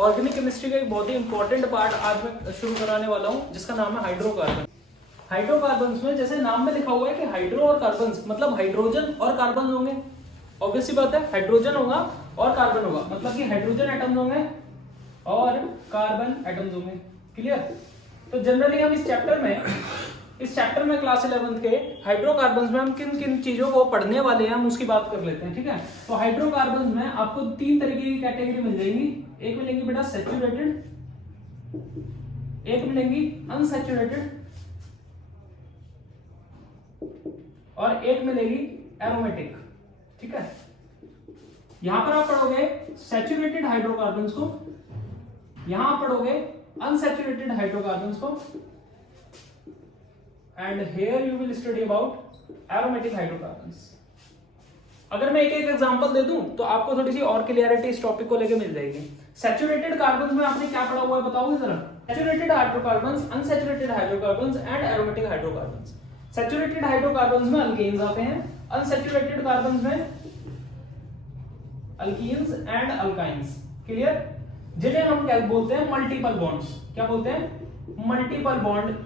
Organic chemistry का एक बहुत ही इंपॉर्टेंट पार्ट आज मैं शुरू कराने वाला हूँ, जिसका नाम है हाइड्रोकार्बन। हाइड्रोकार्बन्स में जैसे नाम में लिखा हुआ है कि हाइड्रो और कार्बन्स, मतलब हाइड्रोजन और कार्बन होंगे। ऑब्वियस सी बात है, हाइड्रोजन होगा और कार्बन होगा, मतलब कि हाइड्रोजन एटम्स होंगे और कार्बन एटम्स होंगे। क्लियर? तो जनरली हम इस चैप्टर में क्लास 11 के हाइड्रोकार्बन्स में हम किन किन चीजों को पढ़ने वाले हैं हम उसकी बात कर लेते हैं। ठीक है, तो हाइड्रोकार्बन्स में आपको 3 तरीके की कैटेगरी मिल जाएंगी। एक मिलेंगी बेटा सैचुरेटेड, एक मिलेंगी अनसैचुरेटेड और एक मिलेगी एरोमेटिक। ठीक है, यहां पर आप पढ़ोगे सैचुरेटेड हाइड्रोकार्बन्स को, यहां आप पढ़ोगे अनसैचुरेटेड हाइड्रोकार्बन्स को, and here you will study about aromatic hydrocarbons. अगर मैं एक एक एग्जांपल दे दूं तो आपको थोड़ी सी और क्लियरिटी इस टॉपिक को लेकर मिल जाएगी। सैचुरेटेड कार्बन्स में आपने क्या पढ़ा हुआ है बताओगे जरा? Saturated hydrocarbons, unsaturated hydrocarbons and aromatic hydrocarbons. Saturated hydrocarbons में अल्केन्स आते हैं, अनसैचुरेटेड कार्बन्स में अल्कीन्स एंड अल्काइंस। क्लियर? जिन्हें हम क्या बोलते हैं? Multiple bonds. क्या बोलते हैं? Multiple bond.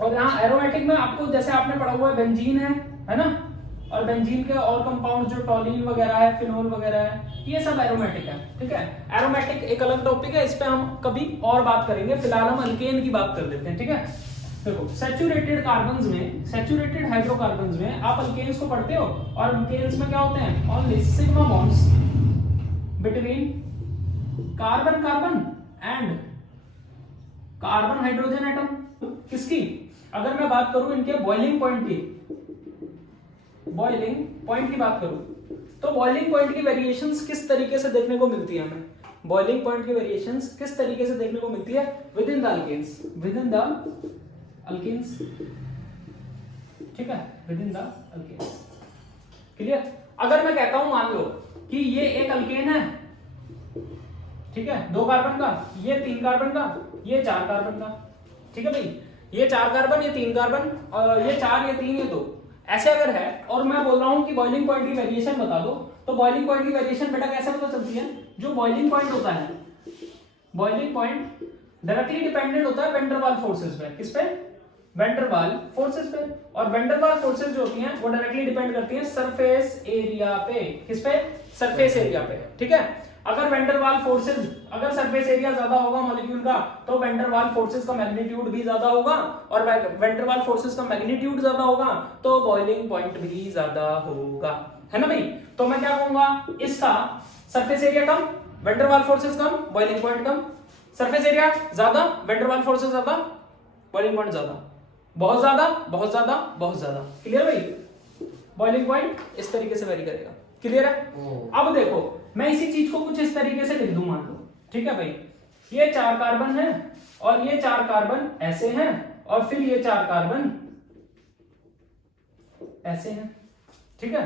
और यहाँ एरोमेटिक में आपको जैसे आपने पढ़ा हुआ है बेंजीन है ना, और बेंजीन के और कंपाउंड जो टॉलिन वगैरह है, फिनोल वगैरह है, ये सब एरोमेटिक है। ठीक है, एरोमेटिक एक अलग टॉपिक है, इस पे हम कभी और बात करेंगे। फिलहाल हम अल्केन की बात कर लेते हैं। ठीक है, देखो सैचुरेटेड कार्बन्स में, सैचुरेटेड हाइड्रोकार्बन्स में आप अल्केन्स को पढ़ते हो, और अल्केन्स में क्या होते हैं? Only sigma bonds between carbon carbon and carbon hydrogen atom. किसकी? अगर मैं बात करूं इनके बॉइलिंग पॉइंट की, बॉइलिंग पॉइंट की बात करूं तो बॉइलिंग पॉइंट की वेरिएशंस किस तरीके से देखने को मिलती है हमें? बॉइलिंग पॉइंट की वेरिएशंस किस तरीके से देखने को मिलती है? Within the alkanes, within the alkanes. ठीक है, within the alkanes. Clear? अगर मैं कहता हूं मान लो कि ये एक अल्केन है, ठीक है, 2 कार्बन का, ये 3 कार्बन का, ये 4 कार्बन का। ठीक है भाई, ये 4 कार्बन, ये 3 कार्बन, और ये 4, ये 3, ये 2, ऐसे अगर है, और मैं बोल रहा हूं कि बॉइलिंग पॉइंट की वेरिएशन बता दो, तो बॉइलिंग पॉइंट की वेरिएशन बेटा कैसे पता चलती है? जो बॉइलिंग पॉइंट होता है, बॉइलिंग पॉइंट डायरेक्टली डिपेंडेंट होता है वैन डर वाल फोर्सेस पे। किस पे? वैन डर वाल फोर्सेस पे। और वैन डर वाल फोर्सेस जो होती हैं वो डायरेक्टली डिपेंड करती हैं सरफेस एरिया पे। किस पे? सरफेस एरिया पे। ठीक है, अगर वैन डर वाल फोर्सेस, अगर सरफेस एरिया ज्यादा होगा मॉलिक्यूल का, तो वैन डर वाल फोर्सेस का मैग्नीट्यूड भी ज्यादा होगा, और वैन डर वाल फोर्सेस का मैग्नीट्यूड ज्यादा होगा तो बॉइलिंग पॉइंट भी ज्यादा होगा, है ना भाई? तो मैं क्या कहूंगा? इसका सरफेस एरिया कम, वैन डर वाल फोर्सेस कम, बॉइलिंग पॉइंट कम। सरफेस एरिया ज्यादा, वैन डर वाल फोर्सेस ज्यादा, बॉइलिंग पॉइंट ज्यादा। बहुत ज्यादा, बहुत ज्यादा, बहुत ज्यादा। क्लियर भाई? बॉइलिंग पॉइंट इस तरीके से वेरी करेगा। क्लियर है? अब देखो, मैं इसी चीज को कुछ इस तरीके से लिख दूं, मान लो। ठीक है भाई, ये 4 कार्बन है और ये 4 कार्बन ऐसे हैं, और फिर ये 4 कार्बन ऐसे हैं। ठीक है,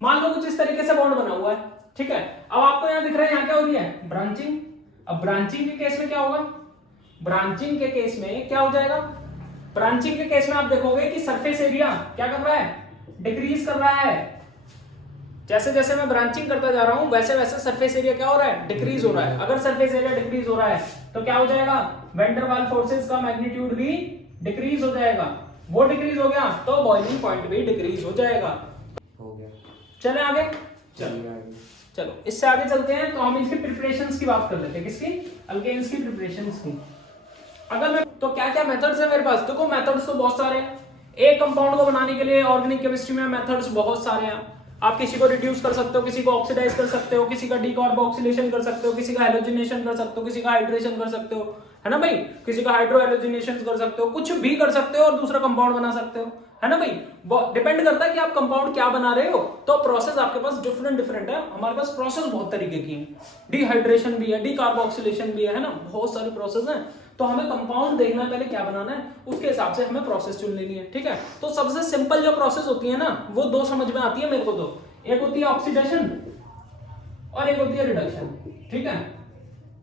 मान लो कुछ इस तरीके से बॉन्ड बना हुआ है। ठीक है, अब आपको यहां दिख रहा है, यहां क्या हो रही है? ब्रांचिंग। अब ब्रांचिंग के केस में क्या होगा? ब्रांचिंग के केस में क्या हो जाएगा? ब्रांचिंग के केस में आप देखोगे कि सरफेस एरिया क्या कर रहा है? डिक्रीज कर रहा है। जैसे जैसे मैं ब्रांचिंग करता जा रहा हूं वैसे वैसे सरफेस एरिया क्या हो रहा है? डिक्रीज हो रहा है। अगर सरफेस एरिया डिक्रीज हो रहा है तो क्या हो जाएगा? वैन डर वाल फोर्सेस का मैग्नीट्यूड भी डिक्रीज हो जाएगा। वो डिक्रीज हो गया तो बॉइलिंग पॉइंट भी डिक्रीज हो जाएगा। हो गया। चले आगे? चलो इससे आगे चलते हैं, तो हम इसकी प्रिपरेशंस की बात कर लेते हैं। किसकी? अल्केन्स की प्रिपरेशंस की। अगर मैं, तो क्या क्या मेथड्स है मेरे पास? देखो मेथड्स तो बहुत सारे हैं। एक कंपाउंड को बनाने के लिए ऑर्गेनिक केमिस्ट्री में मेथड्स बहुत सारे हैं। आप किसी को रिड्यूस कर सकते हो, किसी को ऑक्सीडाइज कर सकते हो, किसी का डीकार्बोक्सिलेशन कर सकते हो, किसी का हैलोजिनेशन कर सकते हो, किसी का हाइड्रेशन कर सकते हो, है ना भाई? किसी का हाइड्रो हैलोजिनेशन कर सकते हो, कुछ भी कर सकते हो और दूसरा कंपाउंड बना सकते हो, है ना भाई? डिपेंड करता है कि आप कंपाउंड क्या बना रहे हो। तो प्रोसेस आपके पास डिफरेंट डिफरेंट है। हमारे पास प्रोसेस बहुत तरीके की है, डिहाइड्रेशन भी है, डीकार्बोक्सिलेशन भी है ना, बहुत सारे प्रोसेस हैं। तो हमें कंपाउंड देखना है पहले क्या बनाना है, उसके हिसाब से हमें प्रोसेस चुन लेनी है। ठीक है, तो सबसे सिंपल जो प्रोसेस होती है ना, वो 2 समझ में आती है मेरे को। तो एक होती है ऑक्सीडेशन और एक होती है रिडक्शन। ठीक है,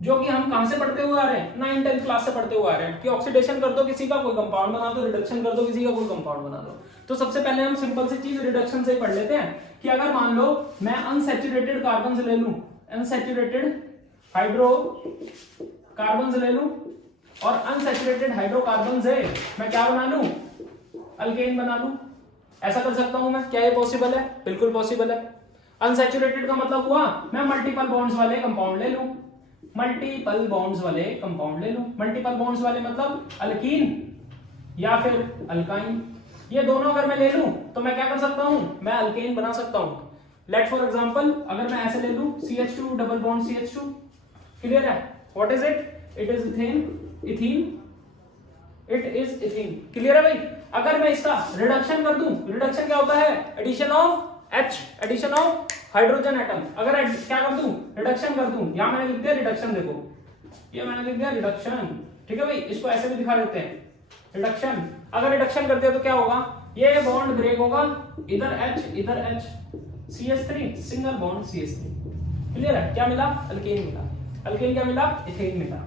जो कि हम कहां से पढ़ते हुए आ रहे हैं? 9th 10th क्लास से पढ़ते हुए आ रहे हैं कि ऑक्सीडेशन कर दो किसी का, कोई कंपाउंड बना दो, रिडक्शन कर दो किसी का, कोई कंपाउंड बना दो। तो सबसे पहले हम सिंपल सी चीज रिडक्शन से ही पढ़ लेते हैं कि अगर मान लो मैं अनसैचुरेटेड कार्बन ले लूं, अनसैचुरेटेड हाइड्रोकार्बन ले लूं और अनसैचुरेटेड हाइड्रोकार्बन से मैं क्या बना लूं, अल्केन बना लूं। ऐसा कर सकता हूं मैं, क्या ये पॉसिबल है? बिल्कुल पॉसिबल है। अनसैचुरेटेड का मतलब हुआ मैं मल्टीपल बॉन्ड्स वाले कंपाउंड ले लूं, मल्टीपल बॉन्ड्स वाले कंपाउंड ले लूं। मल्टीपल बॉन्ड्स वाले मतलब अल्कीन या फिर अल्काइन, ये दोनों अगर मैं ले लूं तो मैं क्या कर सकता हूं, मैं अल्केन बना सकता हूं। लेट फॉर एग्जांपल अगर मैं ऐसे ले लूं CH2 double bond CH2, clear है? What is it? It is ethene, it is ethene, clear है भाई? अगर मैं इसका रिडक्शन कर दूं, रिडक्शन क्या होता है? Addition of H, addition of hydrogen atom. अगर क्या कर दूं, रिडक्शन कर दूं, यहां मैंने लिख दिया रिडक्शन, देखो ये मैंने लिख दिया रिडक्शन, ठीक है भाई? इसको ऐसे भी दिखा देते हैं रिडक्शन। अगर रिडक्शन करते हैं तो क्या होगा, ये बॉन्ड ब्रेक होगा, इधर H इधर H, CH3 single bond CH3, clear है? क्या मिला? अल्केन मिला। अल्केन क्या मिला? इथेन मिला,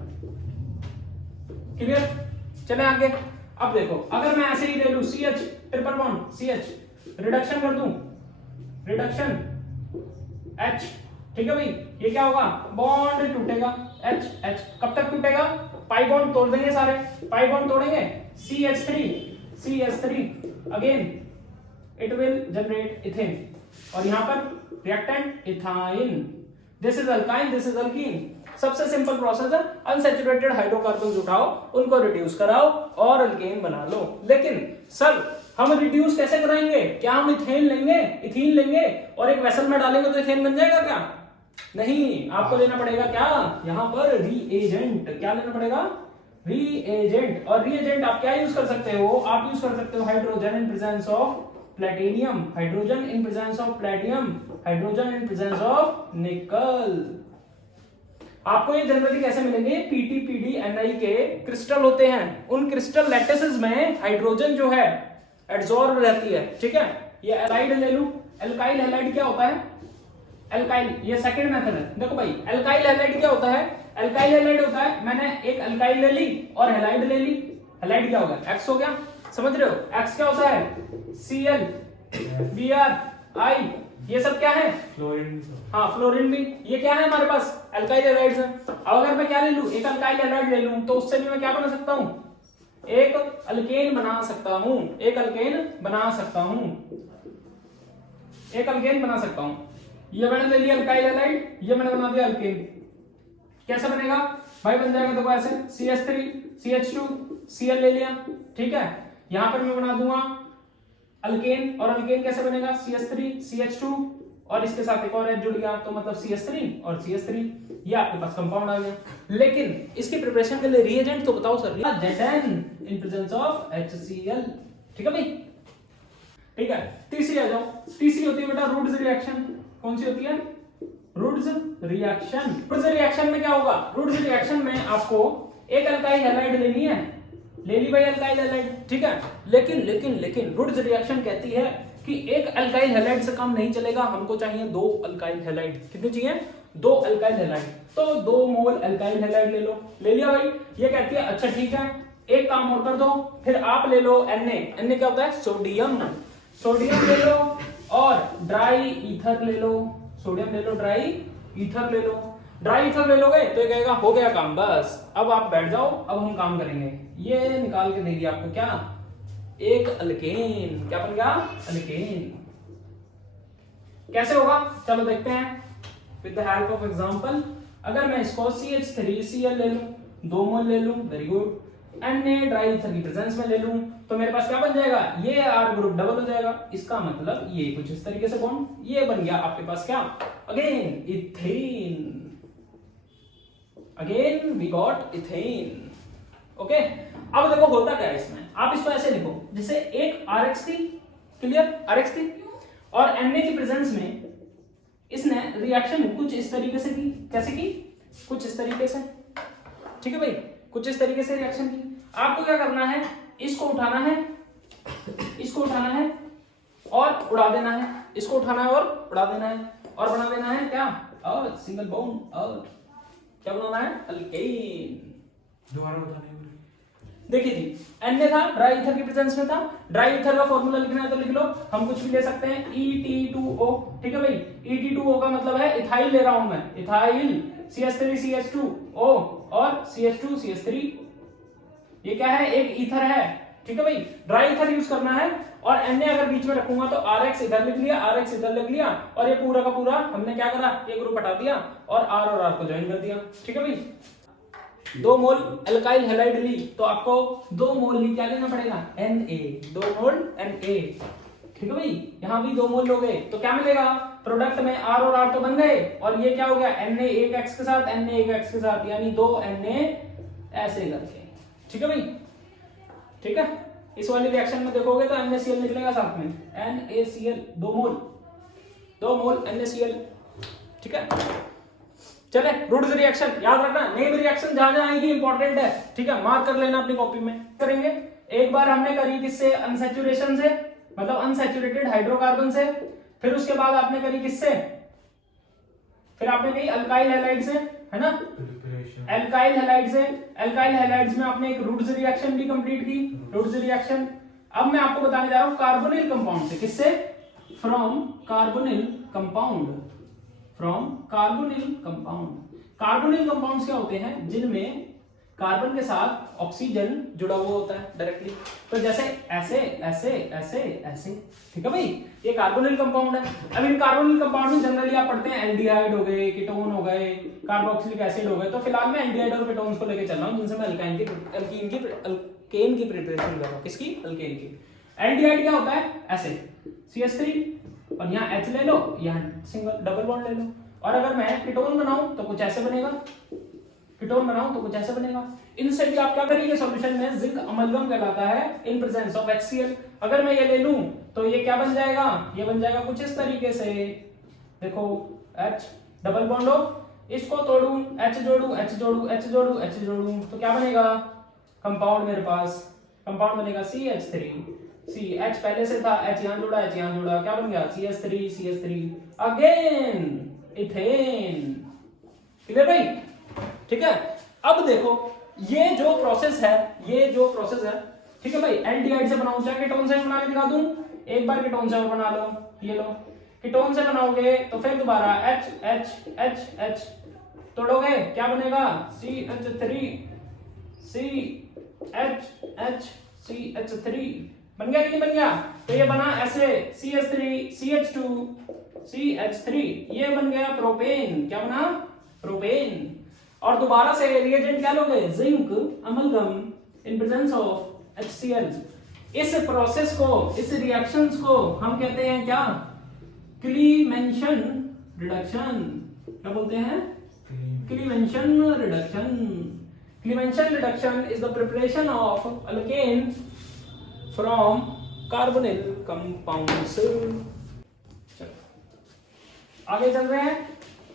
क्लियर? चले आगे। अब देखो अगर मैं ऐसे ही ले लूं CH triple bond CH, reduction कर दूं, रिडक्शन H, ठीक है भाई? ये क्या होगा, बॉन्ड टूटेगा H H। कब तक टूटेगा? पाई बॉन्ड तोड़ देंगे सारे, पाई बॉन्ड तोड़ेंगे CH3 again it will generate ethane और यहां पर reactant ethyne. This is alkyne, this is alkyne. सबसे सिंपल प्रोसेस है, अनसैचुरेटेड हाइड्रोकार्बन्स उठाओ, उनको रिड्यूस कराओ और अल्केन बना लो। लेकिन सर हम रिड्यूस कैसे कराएंगे? क्या हम इथेन लेंगे, इथीन लेंगे और एक वेसल में डालेंगे तो इथेन बन जाएगा क्या? नहीं, आपको लेना पड़ेगा क्या, यहाँ पर रीएजेंट। क्या लेना पड़ेगा? रीएजेंट। और रीएजेंट आप क्या यूज कर सकते हो? आप यूज कर सकते हो hydrogen in presence of platinum, hydrogen in presence of platinum, hydrogen in presence of निकल। आपको ये जनरली कैसे मिलेंगे? PTPD Ni के क्रिस्टल होते हैं, उन क्रिस्टल लैटिसेस में हाइड्रोजन जो है एड्सॉर्ब रहती है, ठीक है? ये एलाइड ले लूं, एल्काइल हैलाइड क्या होता है? एल्काइल, ये सेकंड मेथड है। देखो भाई एल्काइल हैलाइड क्या होता है? एल्काइल हैलाइड होता है मैंने एक एल्काइल ले ली और हैलाइड ले ली, हैलाइड क्या होगा? X हो गया, समझ रहे हो? X क्या होता है? Cl Br I, ये सब क्या है? फ्लोरीन। हाँ फ्लोरीन भी, ये क्या है हमारे पास? एल्काइल हैलाइड्स है। अब अगर मैं क्या ले लूं, एक एल्काइल हैलाइड ले लूं तो उससे भी मैं क्या बना सकता हूं? एक अल्केन बना सकता हूं, एक अल्केन बना सकता हूं, एक अल्केन बना सकता हूं। ये मैंने ले लिया अल्काइल हैलाइड, ये मैंने बना दिया अल्केन। कैसे बनेगा भाई? बन जाएगा देखो ऐसे CH3 CH2 Cl ले लिया, ठीक है? यहां पर मैं बना दूंगा अल्केन, और अल्केन कैसे बनेगा? CH3 CH2 और इसके साथ एक और H जुड़ गया तो मतलब CH3 और CH3, ये आपके पास कंपाउंड आ गया। लेकिन इसकी प्रिपरेशन के लिए रिएजेंट तो बताओ sir. Zn in presence of HCl, ठीक है भाई? ठीक है, तीसरी आ जाओ। तीसरी होती है बेटा रूड्स रिएक्शन। कौन सी होती है? Roads reaction. रूड्स रिएक्शन में क्या होगा? रूड्स रिएक्शन में आपको एक अल्काइल हैलाइड लेनी है, ले ली भाई अल्काइल हैलाइड, ठीक है? लेकिन लेकिन लेकिन रूड्स रिएक्शन कहती है कि एक अल्काइल हैलाइड से काम नहीं चलेगा, हमको चाहिए 2 अल्काइल हैलाइड। कितनी चाहिए? 2 अल्काइल हैलाइड। तो 2 मोल अल्काइल हैलाइड ले लो, ले लिया भाई। ये कहती है अच्छा ठीक है, एक काम और कर दो, फिर आप ले लो Na क्या होता है? सोडियम। सोडियम ले लो और ड्राई ईथर ले लो, सोडियम ले लो, ड्राई ईथर ले लो। ड्राई ईथर ले लोगे तो ये कहेगा हो गया काम, बस अब आप बैठ जाओ, अब हम काम करेंगे। ये निकाल के देगी आपको क्या? एक अल्केन। क्या बन गया? अल्केन। कैसे होगा? चलो देखते हैं with the help of example. अगर मैं इसको CH3Cl ले लूं, 2 मोल ले लूं, very good. Na dry ether की प्रेजेंस में ले लूं तो मेरे पास क्या बन जाएगा? ये R ग्रुप डबल हो जाएगा। इसका मतलब ये कुछ इस तरीके से बॉन्ड, ये बन गया आपके पास क्या? Again ethane. Again we got ethane. Okay, अब देखो होता क्या है इसमें। आप इसको ऐसे लिखो जैसे एक RX थी, क्लियर? RX थी और Na की प्रेजेंस में इसने रिएक्शन कुछ इस तरीके से की। कैसे की? कुछ इस तरीके से, ठीक है भाई? कुछ इस तरीके से रिएक्शन की। आपको क्या करना है? इसको उठाना है, इसको उठाना है और उड़ा देना है, इसको उठाना है और उड़ा देना है और बना देना है क्या? और सिंगल बॉन्ड, और क्या बनाना है? अल्केन। दोबारा बताने देखिए जी, Na था, ड्राई ईथर की प्रेजेंस में था। ड्राई ईथर का फॉर्मूला लिखना है तो लिख लो, हम कुछ भी ले सकते हैं, Et2O। ठीक है भाई, Et2O का मतलब है इथाइल ले रहा हूं मैं, इथाइल CH3 CH2O और CH2 CH3। ये क्या है, एक ईथर है। ठीक है भाई, ड्राई ईथर यूज करना है। और Na अगर बीच में रखूंगा तो RX इधर लिख लिया, RX इधर लिख लिया, और ये पूरा का पूरा हमने क्या करा, ये ग्रुप हटा दिया और R और R को ज्वाइन कर दिया। ठीक है भाई, 2 मोल एल्काइल हैलाइड ली तो आपको 2 मोल ही क्या लेना पड़ेगा, Na, 2 मोल Na। ठीक है भाई, यहां भी 2 मोल लोगे तो क्या मिलेगा, प्रोडक्ट में R और R तो बन गए, और ये क्या हो गया, Na एक X के साथ, Na एक X के साथ, यानी 2 Na ऐसे करके। ठीक है भाई, ठीक है। इस वाली रिएक्शन में देखोगे तो NaCl निकलेगा साथ में, NaCl 2 मोल NaCl। ठीक है, चले रूट्स रिएक्शन याद रखना, नेम रिएक्शन जहां जहां आएगी इंपॉर्टेंट है। ठीक है, मार्क कर लेना अपनी कॉपी में। करेंगे, एक बार हमने करी किससे, अनसैचुरेशन से, मतलब अनसैचुरेटेड हाइड्रोकार्बन से। फिर उसके बाद आपने करी किससे, फिर आपने कही अल्काइल हैलाइड से, है ना, एल्काइल हैलाइड से। एल्काइल हैलाइड्स में आपने एक रूट्स रिएक्शन भी कंप्लीट की, रूट्स रिएक्शन। अब मैं आपको बताने जा रहा हूं कार्बोनिल कंपाउंड से, किससे, from carbonyl compound, from carbonyl compound. Carbonyl compounds क्या होते हैं, जिनमें कार्बन के साथ ऑक्सीजन जुड़ा हुआ होता है डायरेक्टली। तो जैसे ऐसे ऐसे ऐसे ऐसे। ठीक है भाई, ये कार्बोनिल कंपाउंड है। अब इन कार्बोनिल कंपाउंड में जनरली आप पढ़ते हैं एल्डिहाइड हो गए, कीटोन हो गए, कार्बोक्सिलिक एसिड हो गए। तो फिलहाल मैं एल्डिहाइड और कीटोन्स को लेके चल रहा हूं, जिनसे मैं अल्केन की प्रिपरेशन कर रहा हूं। किसकी, अल्केन की। एल्डिहाइड क्या होता है, ऐसे CH3 और यहाँ H ले लो, यहाँ सिंगल डबल बॉन्ड ले लो। और अगर मैं कीटोन बनाऊं तो कुछ ऐसे बनेगा, कीटोन बनाऊं तो कुछ ऐसे बनेगा। इनसे भी आप क्या करेंगे, सॉल्यूशन में जिंक अमलगम कहलाता है इन प्रेजेंस ऑफ HCl। अगर मैं ये ले लूं तो ये क्या बन जाएगा, ये बन जाएगा कुछ इस तरीके से। देखो H डबल बॉन्ड हो, इसको तोड़ूं, H जोड़ूं, H जोड़ूं, H जोड़ूं, H जोड़ूं, तो क्या बनेगा, कंपाउंड मेरे पास, कंपाउंड बनेगा CH3। H पहले से था, H यहां जोड़ा, H यहां जोड़ा, क्या बन गया, CH3 अगेन इथेन। क्लियर भाई, ठीक है। अब देखो ये जो प्रोसेस है, ठीक है भाई, एल्डिहाइड से बनाऊं चाहे कीटोन से बना के दिखा दूं, एक बार कीटोन से और बना लो, ये लो, कीटोन से बनाओगे तो फिर दोबारा H तोड़ोगे, क्या बनेगा, CH3 बन गया कि नहीं बन गया। तो ये बना ऐसे CH3 ये बन गया प्रोपेन, क्या बना, प्रोपेन। और दोबारा से रिएजेंट क्या लोगे, zinc amalgam in presence of HCl। इस प्रोसेस को, इस रिएक्शंस को हम कहते हैं क्या, क्लीमेंशन रिडक्शन। क्या बोलते हैं, क्लीमेंशन reduction. क्लीमेंशन reduction is the preparation of alkane from carbonyl compounds. आगे चल रहे हैं।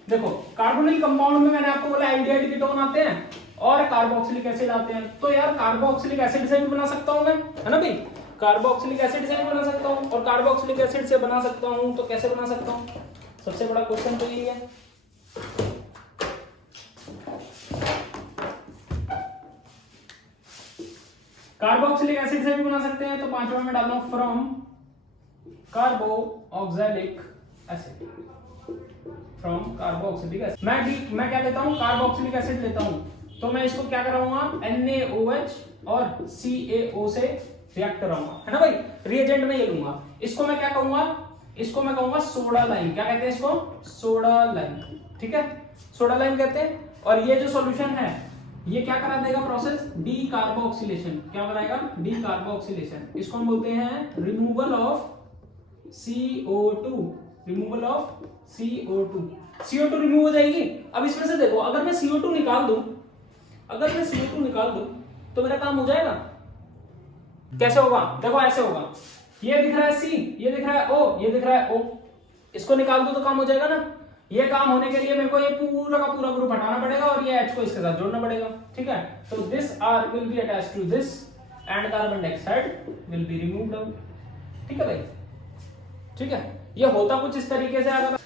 देखो कार्बोनिल कंपाउंड में मैंने आपको बोला एल्डिहाइड कीटोन आते हैं और कार्बोक्सिलिक एसिड आते हैं। तो यार कार्बोक्सिलिक एसिड से भी बना सकता हूं मैं, है ना भाई, कार्बोक्सिलिक एसिड से भी बना सकता हूं। और कार्बोक्सिलिक एसिड से बना सकता हूं तो कैसे बना सकता हूं, सबसे बड़ा क्वेश्चन तो यही है। कार्बोक्सिलिक एसिड से भी बना सकते हैं, तो पांचवा में डालना from carboxylic acid, from carboxylic acid. मैं क्या लेता हूं, कार्बोक्सिलिक एसिड लेता हूं, तो मैं इसको क्या कराऊंगा, NaOH और CaO से रिएक्ट कराऊंगा, है ना भाई, रिएजेंट में ये लूंगा। इसको मैं क्या कहूंगा, इसको मैं कहूंगा सोडा लाइम। क्या कहते हैं इसको, सोडा लाइम। ठीक है, सोडा लाइम कहते हैं। और ये जो सॉल्यूशन है ये क्या करा देगा प्रोसेस, डीकार्बोक्सिलेशन। क्या कराएगा, डीकार्बोक्सिलेशन। इसको हम बोलते हैं removal of CO2, removal of CO2 remove हो जाएगी। अब इसमें से देखो, अगर मैं CO2 निकाल दूं, तो मेरा काम हो जाएगा। कैसे होगा, देखो ऐसे होगा, ये दिख रहा है C, ये दिख रहा है O, ये दिख रहा है O, इसको निकाल दो तो काम हो जाएगा ना। ये काम होने के लिए मेरे को ये पूरा का पूरा ग्रुप हटाना पड़ेगा और ये H को इसके साथ जोड़ना पड़ेगा। ठीक है, तो this R will be attached to this and carbon dioxide will be removed out। ठीक है भाई, ठीक है। ये होता कुछ इस तरीके से, अगर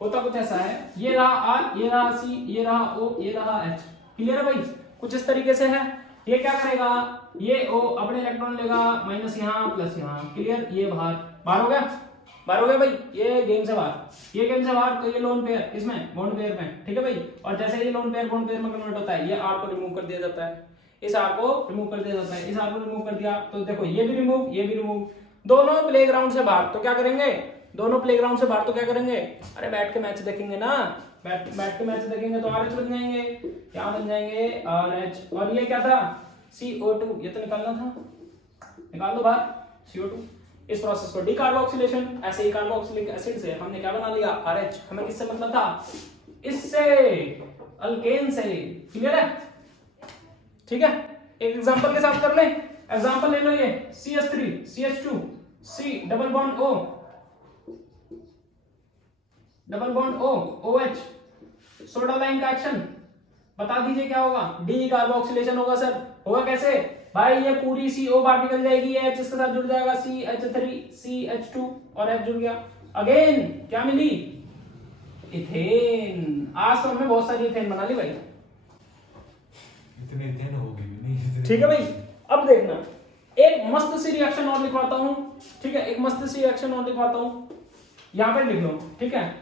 होता कुछ ऐसा है, ये रहा R, ये रहा C, ये रहा O, ये रहा H। क्लियर है भाई, कुछ इस तरीके से है। ये क्या करेगा, ये O अपने इलेक्ट्रॉन लेगा माइनस यहाँ प्लस यहाँ, क्लियर, ये बाहर हो गया, बाहर हो गया भाई, ये गेम से बाहर, ये गेम से बाहर, तो ये लोन पेयर इसमें बॉन्ड पेयर में, ठीक है भाई। और जैसे ये लोन पेयर बॉन्ड पेयर में कन्वर्ट होता है, ये R को रिमूव कर दिया जाता है, इस R को रिमूव कर दिया जाता है, इस R को रिमूव कर दिया, तो देखो ये भी रिमूव, ये भी रिमूव, दोनों प्लेग्राउंड से बाहर, तो क्या करेंगे, दोनों प्लेग्राउंड से बाहर तो क्या करेंगे, अरे बैठ के मैच देखेंगे ना, बैठ के मैच देखेंगे तो RH बन जाएंगे, क्या बन जाएंगे RH, और ये क्या था CO2, ये तो निकालना था, निकाल दो बाहर CO2। इस प्रोसेस को डीकार्बोक्सिलेशन, ऐसे ही कार्बोक्सिलिक एसिड से हमने क्या बना लिया RH, हमें किससे मतलब था, इससे, अल्केन से, क्लियर है, ठीक है। एक एग्जांपल के साथ कर ले, एग्जांपल ले लो, ये CH3 CH2 C double bond O double bond O OH, soda line का एक्शन बता दीजिए क्या होगा, डी कार्बोक्सिलेशन होगा सर, होगा कैसे भाई, ये पूरी CO बाहर निकल जाएगी, H इसके साथ जुड़ जाएगा, CH3 CH2 और H जुड़ गया, अगेन क्या मिली, इथेन। आज तो हमने बहुत सारी इथेन बना ली भाई, इतने इथेन होगी भी नहीं, ठीक है भाई। अब देखना, एक मस्त सी रिएक्शन और लिखवाता हूं, ठीक है, एक मस्त सी रिएक्शन और लिखवाता हूं, यहां पे लिख लो, ठीक है।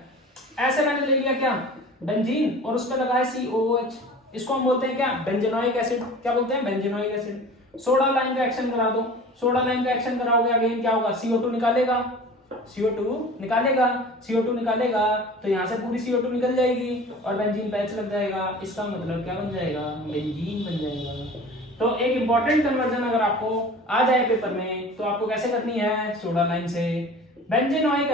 ऐसे मैंने ले लिया क्या, बेंजीन, और उस पर लगाया COOH, इसको हम बोलते हैं क्या, बेंजेनोइक एसिड, क्या बोलते हैं, बेंजेनोइक एसिड। सोडा लाइन का एक्शन करा दो, सोडा लाइन का एक्शन कराओगे, अगेन क्या होगा, CO2 निकालेगा, CO2 निकालेगा, CO2 निकालेगा, तो यहां से पूरी CO2 निकल जाएगी और बेंजीन पैच लग जाएगा, इसका मतलब क्या बन जाएगा, बेंजीन बन जाएगा। तो एक इंपॉर्टेंट कन्वर्जन अगर आपको आ जाए पेपर में, तो आपको कैसे करनी है, सोडा लाइन से बेंजेनोइक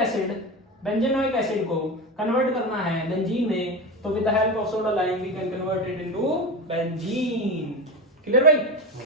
एसिड को कन्वर्ट करना है बेंजीन में, तो with the help of soda lime we can convert it into benzene, clear भाई।